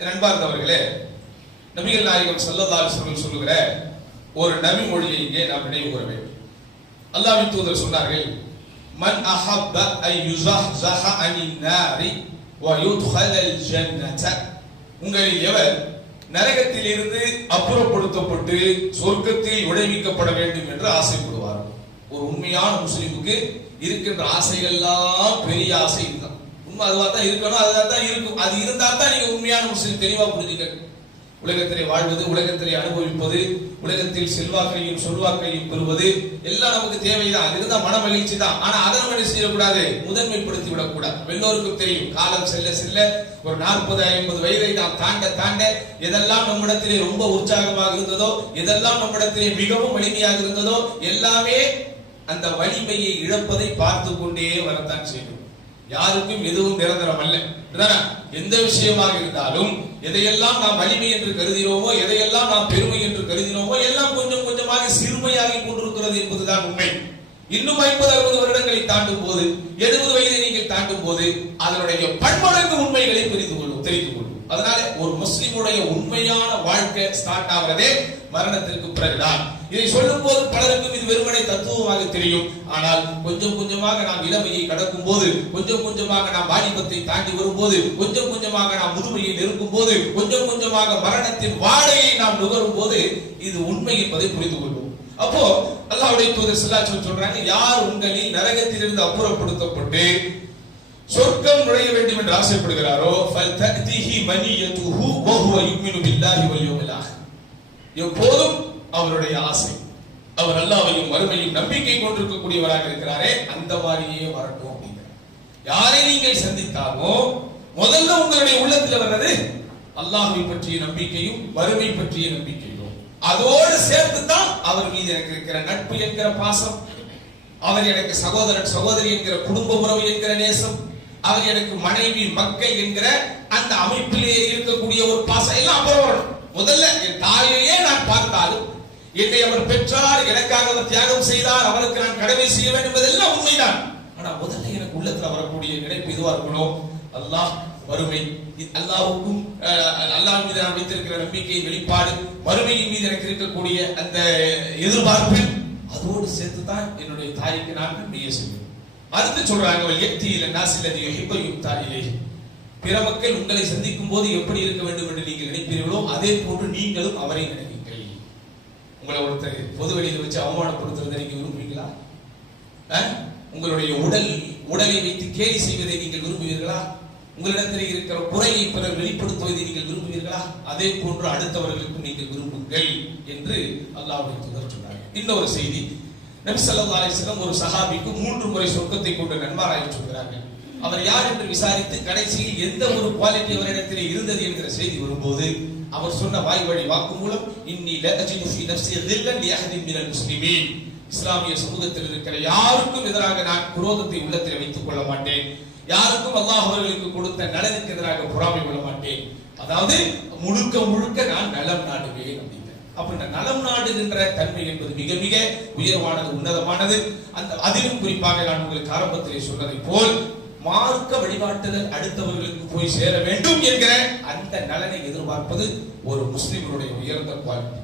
நண்பார்ந்தவர்களே நபிகள் நாயகம் ஸல்லல்லாஹு அலைஹி சொல்லுகிற ஒரு நபி மொழியை இங்கே நாம் நினைவு கூற வேண்டும். அல்லாஹ்வின் தூதர் சொன்னார்கள் மன் அஹப்ப ஐ யுஸஹ்ஸஹ அனின் நாரி வ யுத்கலல் ஜன்னத. உங்களில் எவர் நரகத்திலிருந்து அப்புறப்படுத்தப்பட்டு சொர்க்கத்தில் விளைவிக்கப்பட வேண்டும் என்று ஆசைப்படுவார்? ஒரு உண்மையான முஸ்லிமுக்கு இருக்கின்ற ஆசைகள்லாம் எல்லாம் பெரிய ஆசை இந்த உண்மை அதுவாக தான் இருக்கணும் அதுவாக தான் இருக்கும். அது இருந்தால் தான் நீங்கள் உண்மையான முஸ்லீம் தெளிவாக புரிஞ்சுக்க உலகத்திலே வாழ்வது உலகத்திலே அனுபவிப்பது உலகத்தில் செல்வாக்கையும் சொல்வாக்கையும் பெறுவது எல்லாம் நமக்கு தேவைதான். அது இருந்தால் மன மகிழ்ச்சி தான். ஆனால் அதை நம்ம என்ன செய்யக்கூடாது? முதன்மைப்படுத்தி விடக்கூடாது. எல்லோருக்கும் தெரியும் காலம் செல்ல செல்ல ஒரு நாற்பது ஐம்பது வயதை நாம் தாண்ட தாண்ட எதெல்லாம் நம்மிடத்திலே ரொம்ப உற்சாகமாக இருந்ததோ எதெல்லாம் நம்மிடத்திலே மிகவும் வலிமையாக இருந்ததோ எல்லாமே அந்த வலிமையை இழப்பதை பார்த்து கொண்டே வரத்தான் செய்யும். யாருக்கும் எதுவும் நிரந்தரம் அல்ல எந்த விஷயமாக இருந்தாலும் எதையெல்லாம் நாம் வலிமை என்று கருதினோமோ எதையெல்லாம் நாம் பெருமை என்று கருதினோம் எல்லாம் கொஞ்சம் கொஞ்சமாக சிறுமையாகி கொண்டிருக்கிறது என்பதுதான் உண்மை இன்னும் ஐம்பது அறுபது வருடங்களை தாண்டும் போது எழுபது வயதை நீங்கள் தாண்டும் போது அதனுடைய பன்மடங்கு உண்மைகளை புரிந்து கொள்ளும் தெரிந்து கொள்ளும் அதனால ஒரு முஸ்லிமுடைய உண்மையான வாழ்க்கை ஸ்டார்ட் ஆகிறதே மரணத்திற்கு பிறகுதான். இதை சொல்லும் போது பலருக்கும் இது வெறுமனை தத்துவமாக தெரியும். ஆனால் கொஞ்சம் கொஞ்சமாக நாம் இளமையை கடக்கும் போது கொஞ்சம் கொஞ்சமாக நாம் வாலிபத்தை தாண்டி வரும்போது கொஞ்சம் கொஞ்சமாக நாம் முதுமையை நெருங்கும் போது கொஞ்சம் கொஞ்சமாக மரணத்தின் வாடையை நாம் நுகரும் போது இது உண்மை என்பதை புரிந்து கொள்வோம். அப்போ அல்லாவுடைய தூதர் செல்லாச்சு சொல்றாங்க யார் உங்களில் நரகத்திலிருந்து அப்புறப்படுத்தப்பட்டு சொர்க்கம் நுழைய வேண்டும் என்று ஆசைப்படுகிறாரோ ஃபல்தஅதிஹி மனியதுஹு வஹுவ யுமினு பில்லாஹி வல் யௌமில் ஆகிர் எப்போதும் அவருடைய ஆசை அவர் அல்லாவையும் மறுமையும் நம்பிக்கை கொண்டிருக்கக்கூடியவராக இருக்கிறாரே அந்த மாதிரியே வரட்டும் அப்படிங்கிறார். யாரை நீங்கள் சந்தித்தாலோ முதல்ல உங்களுடைய உள்ளத்துல வர்றது அல்லாஹை பற்றிய நம்பிக்கையும் வறுமை பற்றிய நம்பிக்கை அதோடு சேர்த்து தான் அவர் மீது எனக்கு இருக்கிற நட்பு என்கிற பாசம். அவர் எனக்கு சகோதரன் சகோதரி என்கிற குடும்ப உறவு என்கிற நேசம். அவர் எனக்கு மனைவி மக்கள் என்கிற அந்த அமைப்பிலே இருக்கக்கூடிய ஒரு பாசம். எல்லாம் அப்புறம் வரணும். முதல்ல என் தாயையே நான் பார்த்தாலும் என்னை அவர் பெற்றார் எனக்காக அவர் தியாகம் செய்தார் அவருக்கு நான் கடமை செய்ய வேண்டும் என்பதெல்லாம் உண்மைதான். ஆனா முதல்ல எனக்கு உள்ளத்துல வரக்கூடிய நினைப்பு இதுவா இருக்கணும்? அல்லாஹ் வறுமை அல்லாவுக்கும் அல்லாஹ் மீது நான் வைத்திருக்கிற நம்பிக்கை வெளிப்பாடு வறுமையின் மீது எனக்கு இருக்கக்கூடிய அந்த எதிர்பார்ப்பு அதோடு சேர்த்து தான் என்னுடைய தாய்க்கு நான் நன்மையை செய்வேன். அடுத்து சொல்றாங்க எத்தி இல்லை இல நாசில்லதி யுஹிப்பு யுக்தா பிற மக்கள் உங்களை சந்திக்கும் போது எப்படி இருக்க வேண்டும் என்று நீங்கள் நினைப்பீர்களோ அதே போன்று நீங்களும் அவரை நினைப்பீர்கள். உங்களை ஒருத்தர் பொது வெளியில் வச்சு அவமானப்படுத்துறதை நீங்க விரும்புவீங்களா? உங்களுடைய உடல் உடலை வைத்து கேலி செய்வதை நீங்கள் விரும்புவீர்களா? உங்களிடத்தில் இருக்கிற குறையை பிறர் வெளிப்படுத்துவதை நீங்கள் விரும்புவீர்களா? அதே போன்று அடுத்தவர்களுக்கும் நீங்கள் விரும்புங்கள் என்று அல்லாஹ் தூதர் சொன்னார். இன்னொரு செய்தி நபி ஸல்லல்லாஹு அலைஹி ஒரு சஹாபிக்கு மூன்று முறை சொர்க்கத்தை கொண்டு நண்பராக சொல்கிறார்கள். அவர் யார் என்று விசாரித்து கடைசியில் எந்த ஒரு குவாலிட்டி அவரிடத்திலே இருந்தது என்கிற செய்தி வரும்போது அவர் சொன்ன வாய் வழி வாக்கு மூலம் இன்னி முஸ்லிமீன். இஸ்லாமிய சமூகத்தில் இருக்கிற யாருக்கும் எதிராக நான் குரோதத்தை உள்ளத்தில் வைத்துக் கொள்ள மாட்டேன். யாருக்கும் அல்லாஹ் அவர்களுக்கு நலனுக்கு எதிராக பொறாமை கொள்ள மாட்டேன். அதாவது முழுக்க முழுக்க நான் நலம் நாடுவேன் அப்படிங்கிறார் அப்ப இந்த நலம் நாடுகின்ற தன்மை என்பது மிக மிக உயர்வானது உன்னதமானது. அந்த அதிலும் குறிப்பாக நான் உங்களுக்கு ஆரம்பத்திலே சொன்னதை போல் மார்க்க வழிகாட்டுதல் அடுத்தவர்களுக்கு போய் சேர வேண்டும் என்கிற அந்த நலனை எதிர்பார்ப்பது ஒரு முஸ்லிம்களுடைய உயர்ந்த குவாலிட்டி.